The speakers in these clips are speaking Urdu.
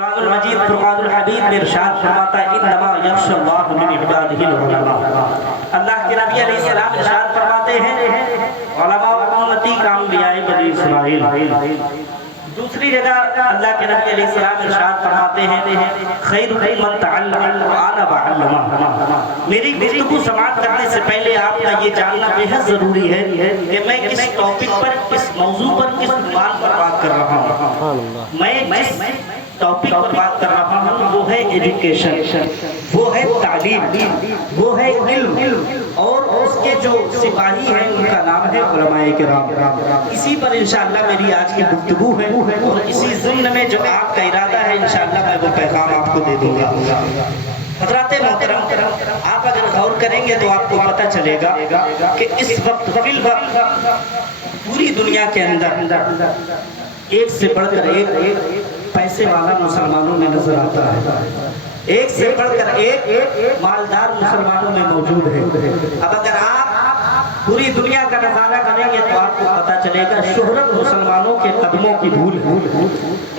قرآن المجید فرقان الحبیب میں ارشاد فرماتا ہے انما یخشی اللہ من عبادہ العلماء۔ اللہ کے نبی علیہ السلام ارشاد فرماتے ہیں علماء امتی کا انبیاء بنی اسرائیل۔ دوسری جگہ اللہ کے نبی علیہ السلام ارشاد فرماتے ہیں خیرکم من تعلم القرآن وعلمہ۔ میری گفتگو سماعت کرنے سے پہلے آپ کا یہ جاننا بے حد ضروری ہے کہ میں کس ٹاپک پر، کس موضوع پر، کس عنوان پر بات کر رہا ہوں۔ میں جس ٹاپک پر بات کر رہا ہوں وہ ہے ایجوکیشن، وہ ہے تعلیم، وہ ہے علم، اور اس کے جو سپاہی ہیں ان کا نام ہے علماء کرام۔ اسی پر انشاءاللہ میری آج کی گفتگو ہے، اور اسی ضمن میں جو آپ کا ارادہ ہے انشاءاللہ میں وہ پیغام آپ کو دے دوں گا۔ حضرات محترم، آپ اگر غور کریں گے تو آپ کو پتہ چلے گا کہ اس وقت فی الوقت پوری دنیا کے اندر ایک سے بڑھ کر ایک پیسے والا مسلمانوں میں نظر آتا ہے، ایک سے بڑھ کر ایک مالدار مسلمانوں میں موجود ہے۔ اب اگر آپ پوری دنیا کا نظارہ کریں گے تو آپ کو پتہ چلے گا شہرت مسلمانوں کے قدموں کی دھول ہے،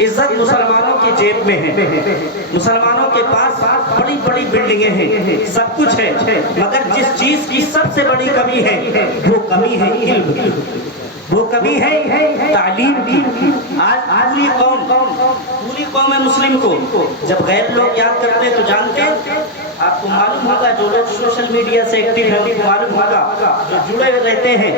عزت مسلمانوں کی جیب میں ہے، مسلمانوں کے پاس بڑی بڑی بلڈنگیں ہیں، سب کچھ ہے، مگر جس چیز کی سب سے بڑی کمی ہے وہ کمی ہے علم کی، وہ کمی ہے تعلیم کی۔ آج پوری قوم مسلم کو جب غیر لوگ یاد کرتے ہیں تو جانتے ہیں، آپ کو معلوم ہوگا جو لوگ سوشل میڈیا سے ایکٹیو ہیں ان کو معلوم ہوگا، جو جڑے رہتے ہیں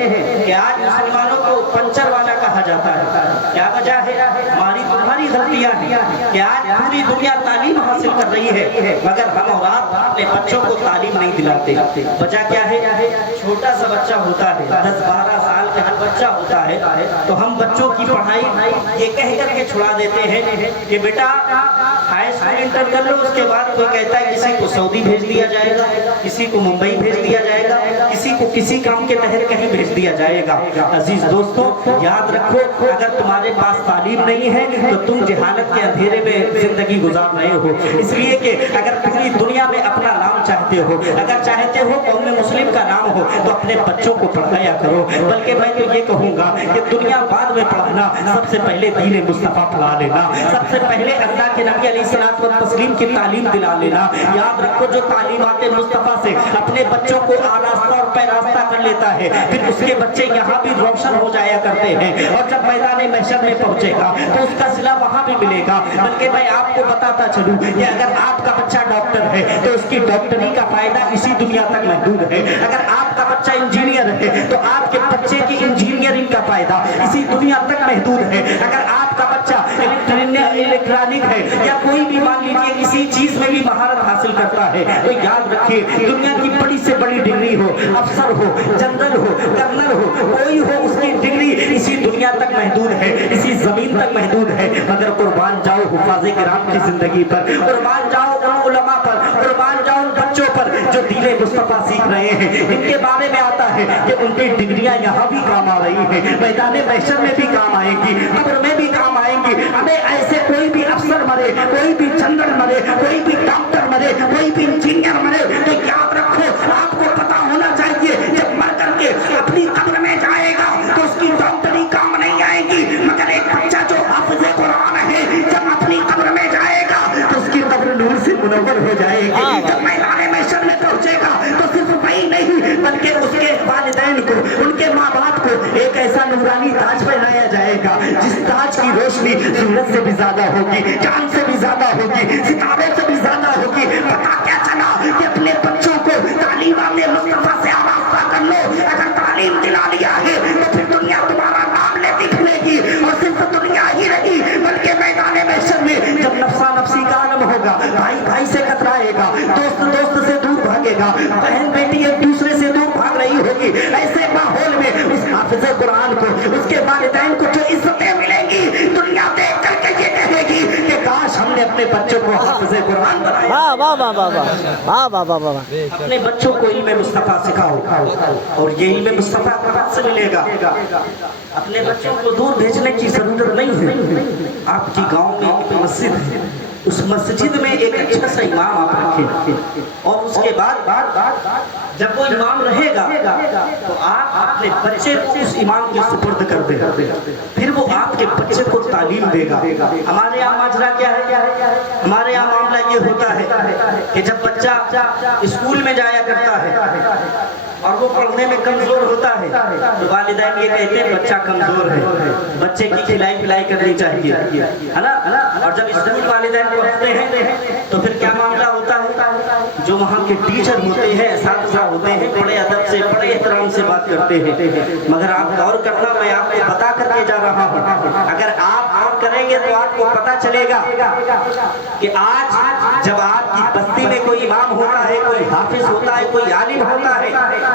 کہ آج مسلمانوں کو پنچر والا کہا جاتا ہے۔ کیا وجہ ہے؟ ہماری غلطیاں ہیں کہ آج پوری دنیا تعلیم حاصل کر رہی ہے مگر ہم اور آپ اپنے بچوں کو تعلیم نہیں دلاتے۔ وجہ کیا ہے؟ چھوٹا سا بچہ ہوتا ہے، 10-12 سال کا بچہ ہوتا ہے تو ہم بچوں کی پڑھائی یہ کہہ کر کے چھڑا دیتے ہیں کہ بیٹا ہائی اسکول انٹر کر لو، اس کے بعد کوئی کہتا ہے کسی کو سعودی بھیج دیا جائے گا، کسی کو ممبئی بھیج دیا جائے گا، کسی کو کسی کام کے تحت کہیں بھیج دیا جائے گا۔ عزیز دوستو یاد رکھو، اگر تمہارے پاس تعلیم نہیں ہے تو تم جہالت کے اندھیرے میں زندگی گزار رہے ہو، اس لیے کہ اگر پوری دنیا میں اپنا نام چاہتے ہو، اگر چاہتے ہو قوم مسلم کا نام ہو تو اپنے بچوں کو پڑھایا کرو۔ بلکہ میں تو یہ کہوں گا کہ دنیا بعد میں پڑھنا، سب سے پہلے دین مصطفیٰ پڑھا لینا، سب سے پہلے اللہ کے نبی علیہ الصلوۃ والتسلیم کی تعلیم دلا لینا۔ یاد رکھو جو تعلیمات مصطفیٰ سے اپنے بچوں کو آراستہ اور پیراستہ کر لیتا ہے پھر اس کے بچے یہاں بھی روشن ہو جایا کرتے ہیں، اور جب میدان محشر میں پہنچے گا تو اس کا صلہ وہاں بھی ملے گا۔ بلکہ میں آپ کو بتاتا چلوں کہ اگر آپ کا بچہ ڈاکٹر ہے تو اس کی ڈاکٹری کا فائدہ اسی دنیا تک محدود ہے، اگر آپ کا بچہ انجینئر ہے تو آپ کے بچے کی انجینئرنگ کا فائدہ اسی دنیا تک محدود ہے، اگر آپ کا بچہ الیکٹرانک ہے یا کوئی بھی مان لیجیے کسی چیز میں بھی مہارت حاصل کرتا ہے تو یاد رکھیے دنیا کی بڑی سے بڑی ڈگری ہو، افسر ہو، جنرل ہو، کرنل ہو، کوئی ہو، اس کی ڈگری اسی دنیا تک محدود ہے، اسی زمین تک محدود ہے۔ مگر قربان جاؤ حفاظ کرام کی زندگی پر، قربان جاؤ ان علماء پر، قربان جاؤ ان بچوں پر جو دین مصطفیٰ سیکھ رہے ہیں، ان کے بارے میں آتا ہے کہ ان کی ڈگریاں یہاں بھی کام آ رہی ہیں، میدان محشر میں بھی کام آئیں گی، قبر میں بھی کام آئیں گی۔ ہمیں ایسے کوئی بھی افسر مرے، کوئی بھی جنرل مرے، کوئی بھی ڈاکٹر مرے، کوئی بھی انجینئر مرے تو یاد رکھو آپ کو پتا ہونا چاہیے جب مر کر کے اپنی قبر میں جائے گا تو اس کی ڈاکٹری کام نہیں آئے گی، مگر ایک بچہ جو حافظ قرآن ہے جب اپنی قبر میں جائے گا تو اس کی قبر نور سے منور ہو جائے گی۔ جب میدان محشر میں پہنچے گا تو صرف وہی نہیں بلکہ اس کے والدین کو، ان کے ماں باپ کو ایک ایسا نورانی تاج پہنایا جائے گا جس تاج کی روشنی سورج سے بھی زیادہ ہوگی، چاند سے بھی زیادہ ہوگی، ستارے سے بھی زیادہ ہوگی۔ پتا کیا چلا کہ اپنے بچوں کو تعلیمات مصطفیٰ سے آراستہ کر لو، اگر تعلیم دلا لیا ہے تو پھر دنیا تمہارا نام لیتی پھرے گی، اور صرف دنیا ہی رہی بلکہ میدان محشر میں جب نفسا نفسی کا عالم ہوگا، بھائی بھائی سے کترائے گا، دوست دوست سے دور بھاگے گا، بہن بیٹی ایک دوسرے سے دور بھاگ رہی ہوگی، ایسے ماحول میں اس حافظ قرآن کو، اس کے والدین کو جو عزتیں ملیں گی دنیا دیکھ کر کے یہ کہے گی کہ کاش ہم نے اپنے بچوں کو حافظ قرآن بنایا۔ اپنے بچوں کو علم مصطفیٰ سکھاؤ، اور یہ علم مصطفیٰ کہاں سے ملے گا؟ اپنے بچوں کو دور بھیجنے کی ضرورت نہیں ہے. آپ کی گاؤں میں ایک مسجد ہے, اس مسجد میں ایک اچھا سا امام آپ رکھیں, اور اس کے بعد جب وہ امام رہے گا تو آپ اپنے بچے کو اس امام کے سپرد کر دیں, پھر وہ آپ کے بچے کو تعلیم دے گا. ہمارے یہاں ماجرا کیا ہے؟ ہمارے یہاں معاملہ یہ ہوتا ہے کہ جب بچہ اسکول میں جایا کرتا ہے اور وہ پڑھنے میں کمزور ہوتا ہے تو والدین یہ کہتے ہیں بچہ کمزور ہے, بچے کی کھلائی پلائی کرنی چاہیے, ہے نا. اور جب اسکول والدین پڑھتے ہیں تو پھر کیا معاملہ ہوتا ہے, جو وہاں کے ٹیچر ہوتے ہیں, اساتذہ ہوتے ہیں, بڑے ادب سے بڑے احترام سے بات کرتے ہیں. مگر آپ غور کرنا, میں آپ کو بتا کر کے جا رہا ہوں, اگر آپ غور کریں گے تو آپ کو پتا چلے گا کہ آج جب آپ کی بستی میں کوئی امام ہوتا ہے, کوئی حافظ ہوتا ہے, کوئی عالم ہوتا ہے,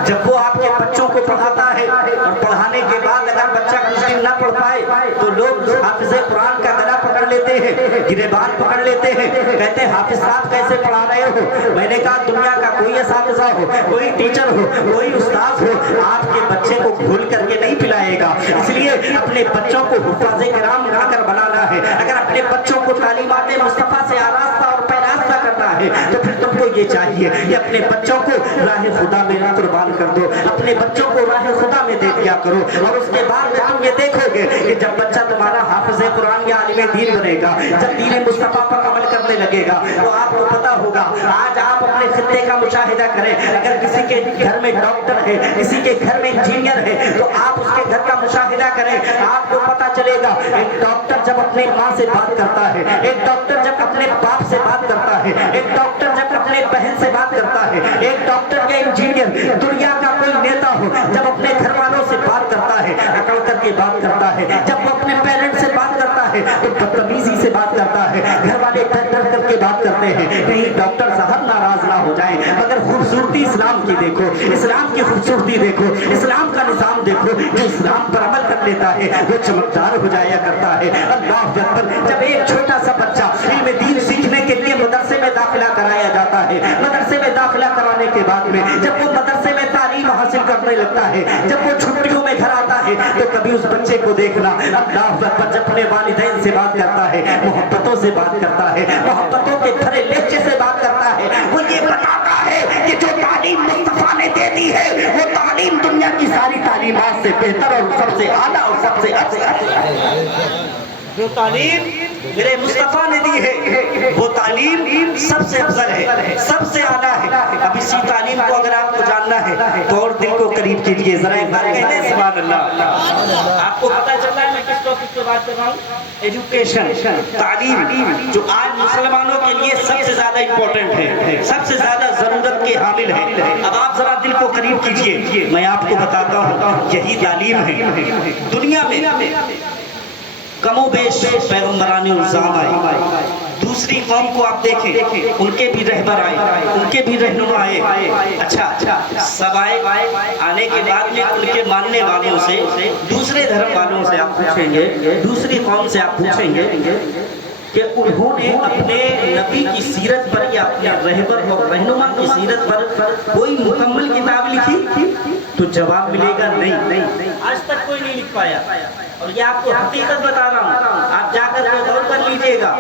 جب وہ آپ کے بچوں کو پڑھاتا ہے اور پڑھانے کے بعد اگر بچہ کچھ دن نہ پڑھ پائے تو لوگ حافظ قرآن کا گلا پکڑ لیتے ہیں, گریبان پکڑ لیتے ہیں, کہتے ہیں حافظ صاحب کیسے پڑھا رہے ہو. میں نے کہا دنیا کا کوئی اساتذہ ہو, کوئی ٹیچر ہو, کوئی استاذ ہو, آپ کے بچے کو بھول کر کے نہیں پلائے گا. اس لیے اپنے بچوں کو حفاظ کرام بنا کر بنانا ہے. اگر اپنے بچوں کو تعلیمات مصطفیٰ سے آراستہ اور پیراستہ کرنا ہے تو پھر تم کو یہ چاہیے کہ اپنے بچوں کو راہ خدا میں قربان کر دو, اپنے بچوں کو راہ خدا میں دے دیا کرو. اور اس کے بعد میں تم یہ دیکھو گے کہ جب بچہ تمہارا حافظ قرآن یا عالم دین بنے گا, جب دین مصطفیٰ پر عمل کرنے لگے گا تو آپ کو پتا ہوگا. آج آپ اپنے خطے کا مشاہدہ کریں, اگر کسی کے گھر میں ڈاکٹر ہے, کسی کے گھر میں انجینئر ہے, تو آپ اس کے گھر کا مشاہدہ کریں, آپ کو پتا چلے گا ایک ڈاکٹر جب اپنی ماں سے بات کرتا ہے, ایک ڈاکٹر جب اپنے باپ سے بات کرتا ہے, ایک ڈاکٹر جب اپنے بہن سے بات کرتا ہے, ایک ڈاکٹر یا انجینئر دنیا کا کوئی نیتا ہو جب اپنے گھر والوں سے بات کرتا ہے, اکڑ کر کے بات کرتا ہے, جب وہ اپنے پیرنٹ سے بات کرتا ہے تو بدتمیزی سے بات کرتا ہے, گھر والے ڈر ڈر کر کے بات کرتے ہیں کہیں ڈاکٹر صاحب ناراض نہ ہو جائیں. مگر خوبصورتی اسلام کی دیکھو, اسلام کی خوبصورتی دیکھو, اسلام کا نظام دیکھو, جو اسلام پر عمل کر لیتا ہے وہ چمکدار ہو جایا کرتا ہے. اللہ اکبر. جب ایک چھوٹا سا بچہ علم دین سیکھنے کے لیے مدرسے میں داخلہ کرایا جاتا ہے, مدرسے میں داخلہ کرانے کے بعد میں جب وہ مدرسے میں تعلیم حاصل کرنے لگتا ہے, جب وہ چھٹیوں میں گھر آتا ہے تو کبھی اس بچے کو دیکھنا اللہ اکبر جب اپنے والدین سے بات کرتا ہے, محبتوں سے بات کرتا ہے, محبتوں کے بھرے لہجے سے بات کرتا ہے, وہ یہ بتاتا ہے کہ جو تعلیم مصطفیٰ نے دے دی ہے وہ تعلیم دنیا کی ساری تعلیمات سے بہتر اور سب سے اعلیٰ اور سب سے افضل ہے. جو تعلیم میرے مصطفیٰ نے دی ہے وہ تعلیم سب سے افضل ہے, سب سے اعلیٰ ہے. اب اسی تعلیم کو اگر آپ کو جاننا ہے تو اور دل کو قریب کیجئے, ذرا ایک بار کہہ دیں سبحان اللہ. آپ کو پتہ چل رہا ہے میں کس ٹاپک پہ بات کر رہا ہوں؟ ایجوکیشن, تعلیم, جو آج مسلمانوں کے لیے سب سے زیادہ امپورٹنٹ ہے, سب سے زیادہ ضرورت کے حامل ہے. اب آپ ذرا دل کو قریب کیجئے, میں آپ کو بتاتا ہوں یہی تعلیم ہے. دنیا میں کم و بیش پیغمبران الزام آئے, دوسری قوم کو آپ دیکھیں ان کے بھی رہبر آئے, ان کے بھی رہنما آئے. اچھا سب آئے, آنے کے بعد میں ان کے ماننے والوں سے, دوسرے دھرم والوں سے آپ پوچھیں گے, دوسری قوم سے آپ پوچھیں گے کہ انہوں نے اپنے نبی کی سیرت پر یا اپنے رہبر اور رہنما کی سیرت پر کوئی مکمل کتاب لکھی, تو جواب ملے گا نہیں, آج تک کوئی نہیں لکھ پایا. اور یہ آپ کو حقیقت بتا رہا ہوں, آپ جا کر کے غور کر لیجئے گا,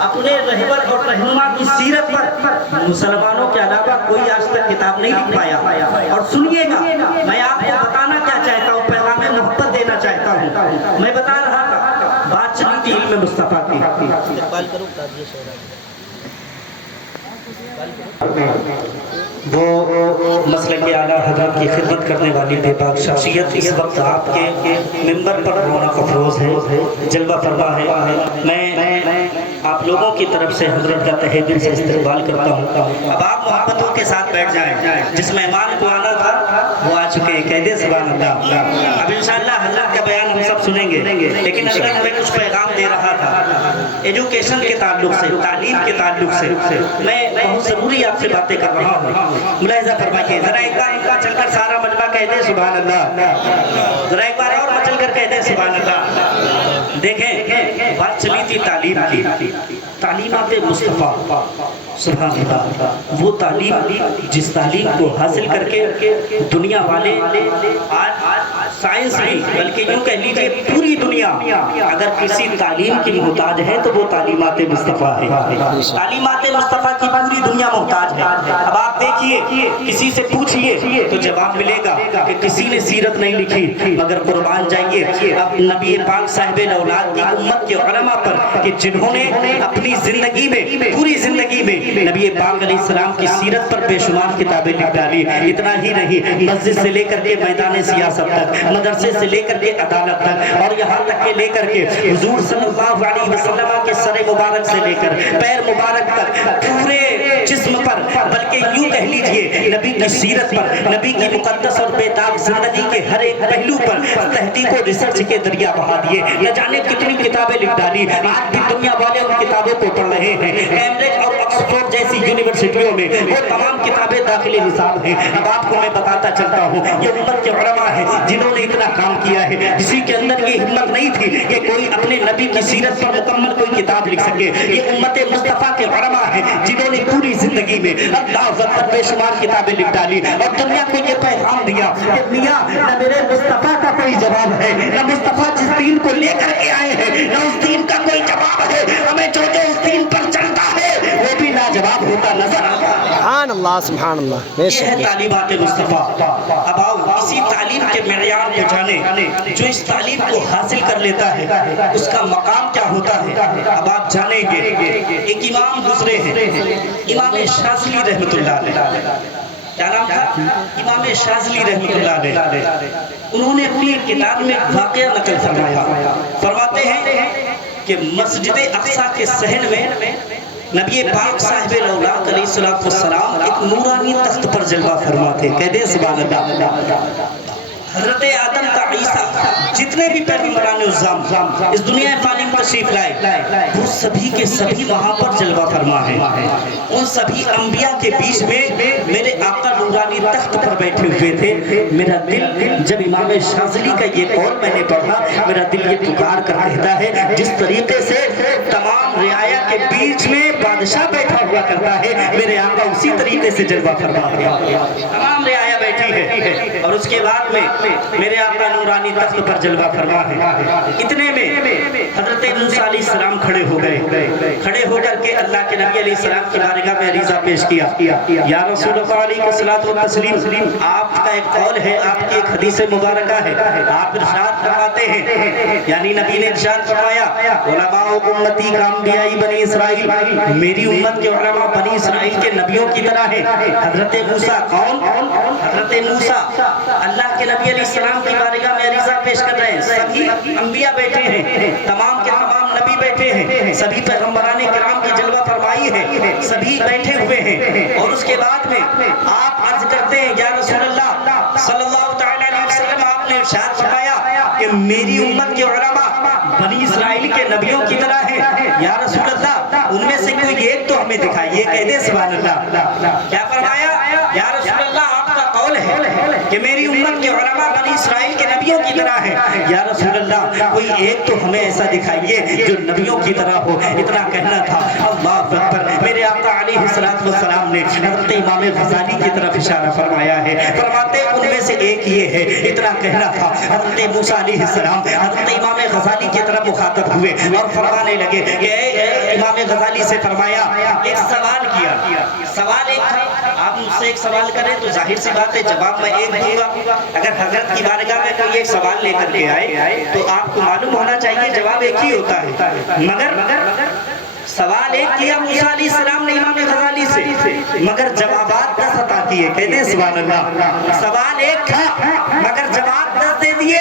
اپنے رہبر اور رہنما کی سیرت پر مسلمانوں کے علاوہ کوئی آج تک کتاب نہیں لکھ پایا. اور سنیے گا, میں آپ کو بتانا کیا چاہتا ہوں, پیغام محبت دینا چاہتا ہوں. میں بتا رہا تھا بات چلی تھی علم مصطفیٰ کی. وہ مسلک اعلیٰ حضرت کی خدمت کرنے والی بے باک شخصیت اس وقت آپ کے ممبر پر رونق افروز ہے, جلوہ فرما ہے. میں آپ لوگوں کی طرف سے حضرت کا تہہ دل سے استقبال کرتا ہوں. اب آپ محبتوں کے ساتھ بیٹھ جائیں, جس مہمان کو آنا تھا وہ آ چکے ہیں, کہہ دیں سبحان اللہ. اب انشاءاللہ حضرت کا بیان ہم سب سنیں گے, لیکن اگر میں کچھ پیغام دے رہا تھا ایجوکیشن کے تعلق سے, تعلیم کے تعلق سے, میں بہت ضروری آپ سے باتیں کر رہا ہوں. ملاحظہ فرمائیے, ذرا ایک بار چل کر سارا مجمع کہہ دیں سبحان اللہ, ذرا ایک بار اور مچل کر کہہ دیں سبحان اللہ. دیکھیں بات چلی تھی تعلیم کی, تعلیمات مصطفیٰ, سبحان اللہ، وہ تعلیم جس تعلیم کو حاصل کر کے دنیا والے آج سائنس بھی بلکہ یوں کہہ لیجیے پوری دنیا اگر کسی تعلیم کی محتاج ہے تو وہ تعلیمات مصطفیٰ ہے۔ تعلیمات مصطفیٰ کی پوری دنیا محتاج ہے۔ اب آپ دیکھیے کسی سے پوچھئے تو جواب ملے گا کہ کسی نے سیرت نہیں لکھی، مگر قربان جائیے اب نبی پاک صاحب الاولاد کی امت کے علماء پر کہ جنہوں نے اپنی زندگی میں پوری زندگی میں نبی پاک علیہ السلام کی سیرت پر بے شمار کتابیں لکھ ڈالی۔ اتنا ہی نہیں، مسجد سے لے کر کے میدان سیاست تک، مدرسے سے لے کر کے عدالت تک، اور یہاں تک کہ لے کر کے حضور صلی اللہ علیہ وسلم کے سر مبارک سے لے کر پیر مبارک تک پورے جسم پر، بلکہ یوں کہہ لیجئے نبی کی سیرت پر، نبی کی مقدس اور بے داغ زندگی کے ہر ایک پہلو پر تحقیق و ریسرچ کے دریا بہا دیے۔ نہ جانے کتنی کتابیں لکھ ڈالی۔ آج بھی دنیا والے ان کتابوں کو پڑھ رہے ہیں۔ کیمبرج اور آکسفورڈ جیسی یونیورسٹیوں میں وہ تمام کتابیں داخل نصاب ہیں۔ اب آپ کو میں بتاتا چلتا ہوں، یہ امت کے علماء ہیں جنہوں نے اتنا کام کیا ہے، کسی کے اندر یہ ہمت نہیں تھی کہ کوئی اپنے نبی کی سیرت پر مکمل کوئی کتاب لکھ سکے۔ یہ امت مصطفیٰ کے علماء ہیں جنہوں نے پوری زندگی میں اللہ اکبر بے شمار کتابیں لکھ ڈالی اور دنیا کو یہ پیغام دیا کہ میاں نہ میرے مصطفیٰ کا کوئی جواب ہے، نہ مصطفیٰ جس دین کو لے کر کے آئے ہیں نہ اس دین کا کوئی جواب ہے، ہمیں جو جو اس دین پر چلتا ہے وہ بھی لاجواب ہوتا نظر آتا ہے۔ سبحان اللہ سبحان اللہ۔ یہ ہے تعلیمات مصطفیٰ۔ اب آؤ اسی تعلیم کے معیار کو جانے، جو اس تعلیم کو حاصل کر لیتا ہے اس کا مقام کیا ہوتا ہے۔ اب آپ جانیں گے ایک امام گزرے ہیں، امام شاذلی رحمۃ اللہ علیہ، کیا نام تھا؟ امام شاذلی رحمۃ اللہ علیہ۔ انہوں نے اپنی کتاب میں واقعہ نقل فرمایا، فرماتے ہیں کہ مسجد اقصیٰ کے صحن میں نبی پاک صاحب الاولاد علیہ السلام ایک نورانی تخت پر جلوہ فرماتے، کہہ دیں سبحان اللہ۔ حضرت آدم کا عیسیٰ جتنے بھی پیغمبران اعظم اس دنیا فانی میں تشریف لائے وہ سبھی کے سبھی وہاں پر جلوہ فرما ہیں۔ ان سبھی انبیاء کے بیچ میں میرے آقا نورانی تخت پر بیٹھے ہوئے تھے۔ میرا دل جب امام شاذلی کا یہ قول میں نے پڑھا، میرا دل یہ پکار کر کہتا ہے جس طریقے سے تمام رعایا کے بیچ میں بادشاہ بیٹھا ہوا کرتا ہے، میرے آقا اسی طریقے سے جلوہ فرما ہے۔ تمام رعایا بیٹھی ہے اور اس کے بعد میں میرے آقا نورانی تخت پر جلوہ فرما ہے۔ اتنے میں حضرت موسیٰ علیہ السلام کھڑے ہو گئے، کھڑے ہو کر کے اللہ کے نبی علیہ السلام کی بارگاہ میں عریضہ پیش کیا، یا رسول اللہ علیہ الصلوۃ والتسلیم، آپ کا ایک قول ہے، آپ کی ایک حدیث مبارکہ ہے، آپ ارشاد فرماتے ہیں، یعنی نبی نے ارشاد فرمایا علماء امتی کا انبیاء بنی اسرائیل، میری امت کے علماء بنی اسرائیل کے نبیوں کی طرح ہیں۔ حضرت موسیٰ کون؟ حضرت موسیٰ اللہ کے نبی علیہ السلام کی بارگاہ میں عریضہ پیش کر رہے ہیں، سبھی انبیاء بیٹھے ہیں، تمام کے تمام نبی بیٹھے ہیں، سبھی پیغمبران کرام کی جلوہ فرمائی ہے، سبھی بیٹھے ہوئے ہیں، اور اس کے بعد میں آپ عرض کرتے ہیں یا رسول اللہ صلی اللہ علیہ وسلم، آپ نے ارشاد فرمایا کہ میری امت کے علماء بنی اسرائیل کے نبیوں کی طرح ہیں، یا رسول اللہ ان میں سے کوئی ایک تو ہمیں دکھائیے، کہہ دیں سبحان اللہ۔ کیا فرمایا؟ یا رسول اللہ آپ کا قول ہے کہ میری امت کے علماء بنی اسرائیل کے نبیوں کی طرح ہے، یا رسول اللہ کوئی ایک تو ہمیں ایسا دکھائیے جو نبیوں کی طرح ہو۔ اتنا کہنا تھا، اللہ اکبر، میرے آقا علیہ السلام نے حضرت امام غزالی کی طرف اشارہ فرمایا ہے، فرماتے ان میں سے ایک یہ ہے۔ اتنا کہنا تھا، حضرت موسیٰ علیہ السلام حضرت امام غزالی کی طرف مخاطب ہوئے اور فرمانے لگے کہ امام غزالی سے فرمایا، ایک سوال کیا، سوال ایک تھا، آپ مجھ سے ایک سوال کریں تو ظاہر سی بات ہے جواب میں ایک دوں گا، اگر حضرت کی بارگاہ میں کوئی ایک سوال لے کر کے آئے تو آپ کو معلوم ہونا چاہیے جواب ایک ہی ہوتا ہے، مگر سوال ایک کیا موسیٰ علیہ السلام نے امام غزالی سے، مگر جوابات 10 عطا کیے، کہتے ہیں سبحان اللہ۔ سوال ایک تھا مگر جواب 10 دے دیے۔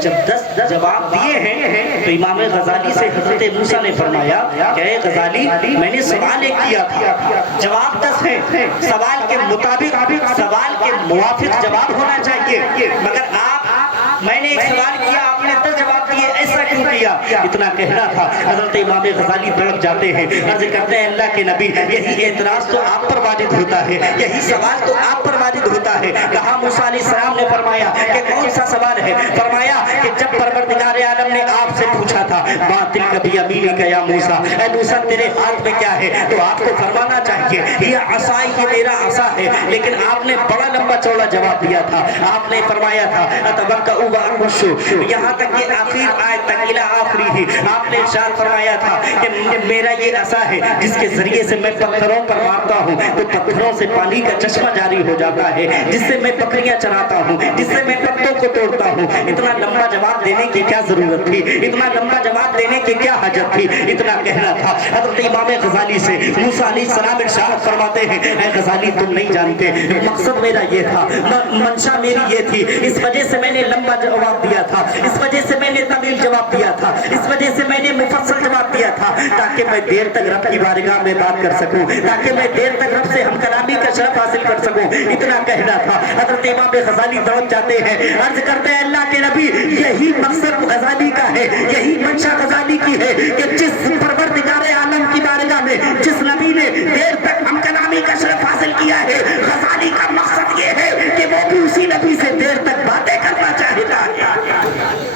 جب 10 جواب دیے ہیں تو امام غزالی سے حضرت موسیٰ نے فرمایا کہ اے غزالی، میں نے سوال ایک کیا تھا، جواب 10 ہیں، سوال کے مطابق سوال کے موافق جواب ہونا چاہیے، مگر آپ میں نے ایک سوال کیا آپ نے 10 جواب دیے ایسا کیوں کیا اتنا کہنا تھا حضرت امام غزالی تڑپ جاتے ہیں عرض کرتے ہیں اللہ کے نبی یہی اعتراض تو آپ پر واجد ہوتا ہے یہی سوال تو آپ پر واجد ہوتا ہے کہا موسیٰ علیہ السلام نے فرمایا کہ کون سا سوال ہے فرمایا کہ جب پروردگار عالم نے آپ سے پوچھا تھا ما تلک بیمینک یا موسیٰ اے موسیٰ تیرے ہاتھ میں کیا ہے تو آپ کو فرمانا چاہیے یہ عصا یہ میرا عصا ہے لیکن آپ نے بڑا لمبا چوڑا جواب دیا تھا آپ نے فرمایا تھا اتوکئ وارش یہاں تک کہ آخر آیت تک الى آخری ہی آپ نے ارشاد فرمایا تھا کہ میرا یہ عصا ہے جس کے ذریعے سے میں پتھروں پر مارتا ہوں تو پتھروں سے پانی کا چشمہ جاری ہو جاتا ہے جس سے میں بکریاں چراتا ہوں جس سے میں پتوں کو توڑتا ہوں اتنا لمبا جواب دینے کی کیا ضرورت تھی اتنا لمبا جواب دینے کی کیا حاجت تھی اتنا کہنا تھا حضرت امام غزالی سے موسیٰ علیہ السلام ارشاد فرماتے ہیں اے غزالی تم نہیں جانتے مقصد میرا یہ تھا منشا میری یہ تھی اس وجہ سے میں نے لمبا جواب دیا تھا اس وجہ سے میں نے طویل جواب دیا تھا اس وجہ سے میں نے مفصل جواب دیا تھا تاکہ میں دیر تک رب کی بارگاہ میں بات کر سکوں تاکہ میں دیر تک رب سے ہم کلامی کا شرف حاصل کر سکوں اتنا کہنا تھا حضرت امام غزالی دوڑ جاتے ہیں عرض کرتے ہیں اللہ کے نبی یہی مقصد غزالی کا ہے یہی منشا غزالی کی ہے کہ جس پروردگار عالم کی بارگاہ میں جس نبی نے دیر تک ہم کلامی کا شرف حاصل کیا ہے غزالی کا مقصد یہ ہے کہ وہ بھی اسی نبی سے دیر تک باتیں کرنا چاہتا ہے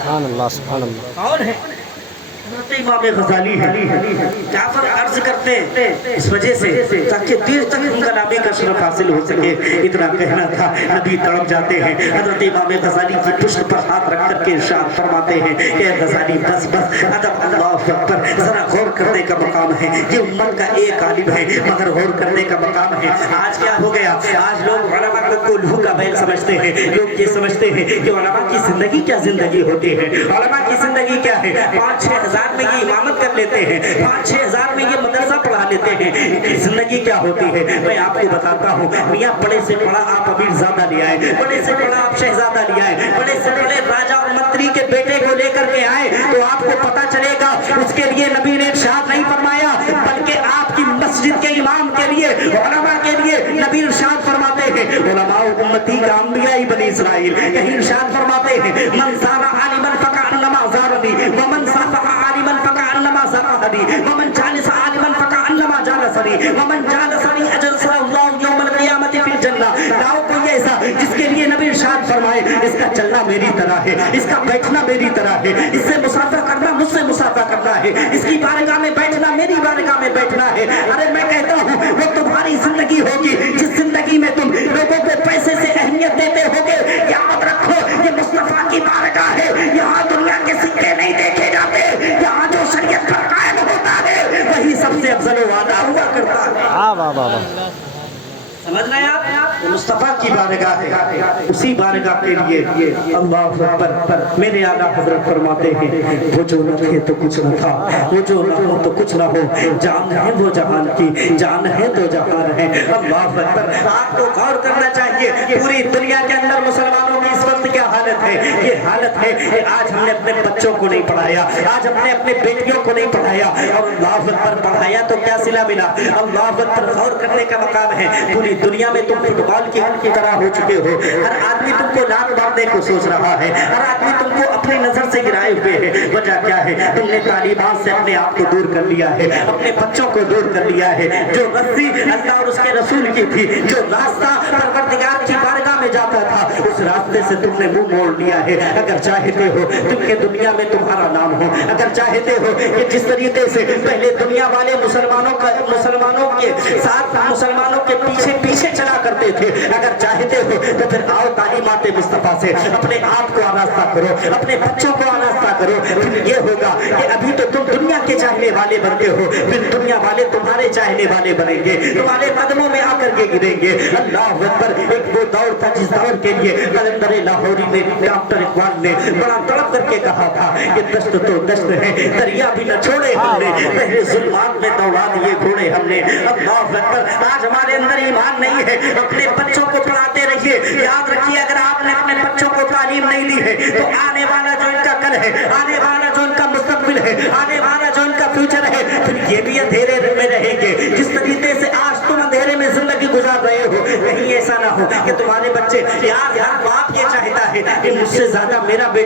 سبحان اللہ سبحان اللہ کون ہے امام غزالی ہے جعفر عرض کرتے ہیں اس وجہ سے تاکہ دیر تک ان کا نامی کا شرف حاصل ہو سکے اتنا کہنا تھا نبی تڑپ جاتے ہیں حضرت امام غزالی کی پشت پر ہاتھ رکھ کر کے ارشاد فرماتے ہیں کہ غزالی بس بس ادب اللہ اکبر ذرا غور کرنے کا مقام ہے یہ امت کا ایک عالم ہے مگر غور کرنے کا مقام ہے آج کیا ہو گیا آج لوگ علماء کو کولہو کا بیل سمجھتے ہیں لوگ یہ سمجھتے ہیں کہ علماء کی زندگی کیا زندگی ہوتی ہے علماء کی زندگی کیا ہے 5-6 ہزار میں یہ امامت کر لیتے ہیں 5-6 ہزار میں یہ مدرسہ پڑھا لیتے ہیں زندگی کیا ہوتی ہے میں آپ کو بتاتا ہوں میاں بڑے سے بڑا آپ امیر زادہ لے آئے بڑے سے بڑا آپ شہزادہ لے آئے بڑے سے بڑے راجہ اور منتری کے بیٹے کو لے کر کے آئے تو آپ کو پتا چلے گا اس کے لیے نبی نے ارشاد نہیں فرمایا بلکہ آپ کی مسجد کے امام کے لیے علماء کے لیے نبی ارشاد فرماتے ہیں علماء امتی کا انبیاء بنی اسرائیل یہی ارشاد فرماتے ہیں من زار عالما فکأنما زارنی ومن صافح عالما فکأنما صافحنی ومن جالس عالما فکأنما جالسنی ومن جالسنی اجلسہ اللہ یوم القیامت فی الجنہ لاؤ کوئی ایسا جس کے لیے نبی ارشاد فرمائے اس کا چلنا میری طرح ہے اس کا بیٹھنا میری طرح ہے اس سے مسافہ کرنا مجھ سے مسافہ کرنا ہے اس کی بارگاہ میں بیٹھنا میری بارگاہ میں بیٹھنا ہے ارے میں کہتا ہوں وہ تمہاری زندگی ہوگی جس زندگی میں تم لوگوں کو پیسے سے اہمیت دیتے ہوگے یاد رکھو یہ مصطفیٰ کی بارگاہ ہے یہاں دنیا کے سکے نہیں دیکھے جاتے یہاں جو شریعت پر قائم ہوتا ہے وہی سب سے افضل و اعلیٰ ہوا کرتا ہے سمجھ رہے ہیں آپ مصطفیٰ کی بارگاہ ہے اسی بارگاہ کے لیے اللہ اکبر میرے اعلیٰ حضرت فرماتے ہیں وہ جو نہ تھے تو کچھ نہ تھا وہ جو نہ ہو تو کچھ نہ ہو جان ہے وہ جہان کی جان ہے تو جہان ہے اللہ اکبر آپ کو غور کرنا چاہیے پوری دنیا کے اندر مسلمانوں کی اس وقت کیا حالت ہے یہ حالت ہے کہ آج ہم نے اپنے بچوں کو نہیں پڑھایا آج ہم نے اپنے بیٹیوں کو نہیں پڑھایا اور اللہ اکبر پڑھایا تو کیا صلہ ملا اللہ اکبر غور کرنے کا مقام ہے پوری دنیا میں تم فٹ بال کی طرح ہو چکے ہو ہر آدمی تم کو لات مارنے کو سوچ رہا ہے ہر آدمی تم کو اپنی نظر سے گرائے ہوئے ہے وجہ کیا ہے تم نے تعلیمات سے اپنے آپ کو دور کر لیا ہے اپنے بچوں کو دور کر لیا ہے جو رسی اللہ اور اس کے رسول کی تھی جو راستہ پروردگار کی بارگاہ میں جاتا تھا اس راستے سے تم نے منہ موڑ لیا ہے اگر چاہتے ہو تم کے دنیا میں تمہارا نام ہو اگر چاہتے ہو کہ جس طریقے سے پہلے دنیا والے مسلمانوں کے ساتھ مسلمانوں کے پیچھے چلا کرتے تھے اگر چاہتے ہو تو پھر آؤ تعلیمات مصطفیٰ سے اپنے آپ کو آراستہ کرو اپنے بچوں کو آراستہ کرو پھر یہ ہوگا کہ ابھی تو تم دنیا کے چاہنے والے بنتے ہو پھر دنیا والے تمہارے چاہنے والے بنیں گے تمہارے قدموں میں آ کر کے گریں گے اللہ اکبر ایک وہ دور تھا جس دور کے لیے قلندر لاہوری نے ڈاکٹر اقبال نے بڑا تڑپ کر کے کہا تھا کہ دشت تو دشت ہے دریا بھی نہ چھوڑے ہم نے پہلے ظلمات میں دوڑا دیے گھوڑے ہم نے اللہ اکبر آج ہمارے اندر ایمان نہیں ہے اپنے بچوں کو پڑھاتے رہیے یاد رکھیے اگر آپ نے اپنے بچوں کو تعلیم نہیں دی ہے تو آنے والا جو ان کا کل ہے آنے والا جو ان کا مستقبل ہے آنے والا جو ان کا فیوچر ہے پھر یہ بھی اندھیرے میں رہیں گے جس طریقے سے آج تم اندھیرے میں زندگی گزار رہے ہو کہیں ایسا نہ ہو کہ تمہارے بچے یار باپ یہ چاہتا ہے کہ مجھ سے زیادہ میرا بیٹا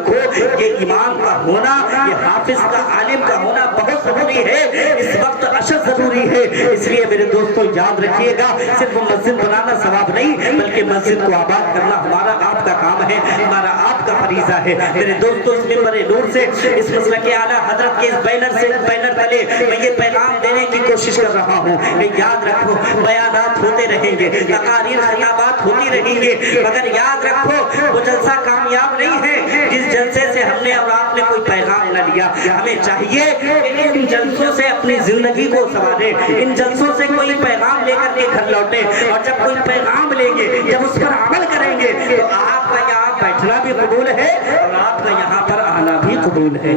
رکھو یہ امام کا ہونا، یہ حافظ کا، عالم کا ہونا بہت ضروری ہے، اس وقت اشد ضروری ہے۔ اس لیے میرے دوستوں یاد رکھیے گا، صرف مسجد بنانا ثواب نہیں بلکہ مسجد کو آباد کرنا ہمارا آپ کا کام ہے، ہمارا آپ کا فریضہ ہے۔ میرے دوستوں اس منبر نور سے، اس مسلک اعلیٰ حضرت کے اس بینر تلے میں یہ پیغام دینے کی کوشش کر رہا ہوں کہ یاد رکھو بیانات ہوتے رہیں گے، تقاریر خطابات ہوتی رہیں گے، مگر یاد رکھو وہ جلسہ کامیاب نہیں ہے جس جلسے سے ہم نے اور آپ نے کوئی پیغام نہ لیا۔ ہمیں چاہیے کہ ان جلسوں سے اپنی زندگی کو سنواریں، ان جلسوں سے کوئی پیغام لے کر کے گھر لوٹیں، اور جب کوئی پیغام لیں گے، جب اس پر عمل کریں گے تو آپ کا یہاں بیٹھنا بھی قبول ہے اور آپ کا یہاں پر آنا بھی قبول ہے۔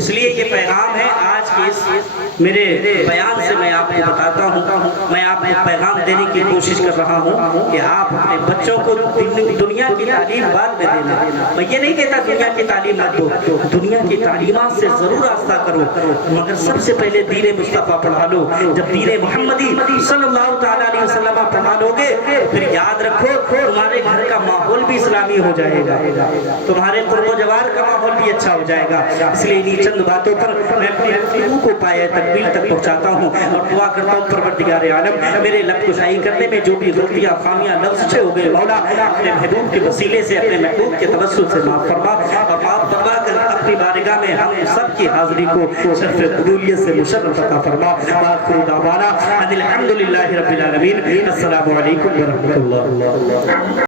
اس لیے یہ پیغام ہے آج کے اس میرے بیان سے میں آپ کو بتاتا ہوں، میں آپ کو پیغام دینے کی کوشش کر رہا ہوں کہ آپ اپنے بچوں کو دنیا کی تعلیم بعد میں دینا۔ میں یہ نہیں کہتا دنیا کی تعلیم مت دو، دنیا کی تعلیمات سے ضرور آستہ کرو، مگر سب سے پہلے دین مصطفیٰ پڑھا لو۔ جب دین محمدی صلی اللہ تعالیٰ علیہ وسلم پڑھا لو گے پھر یاد رکھو تمہارے گھر کا ماحول بھی اسلامی ہو جائے گا، تمہارے قرب و جوار کا ماحول بھی اچھا ہو جائے گا۔ اس لیے انہی چند باتوں پر میں اپنی گفتگو کو پائے تکمیل تک پہنچاتا ہوں اور دعا کرتا ہوں پروردگار عالم میرے لب کشائی کرنے میں جو بھی غلطیاں خامیاں لفظ سے ہو گئے مولا اپنے محبوب کے وسیلے سے اپنے محبوب کے توسل سے معاف فرما، اور معاف فرما کر اپنی بارگاہ میں ہم سب کی حاضری کو شرف قبولیت سے مشرف عطا فرما۔ وآخر دعوانا ان الحمد للہ رب العالمین۔ السلام علیکم ورحمۃ اللہ۔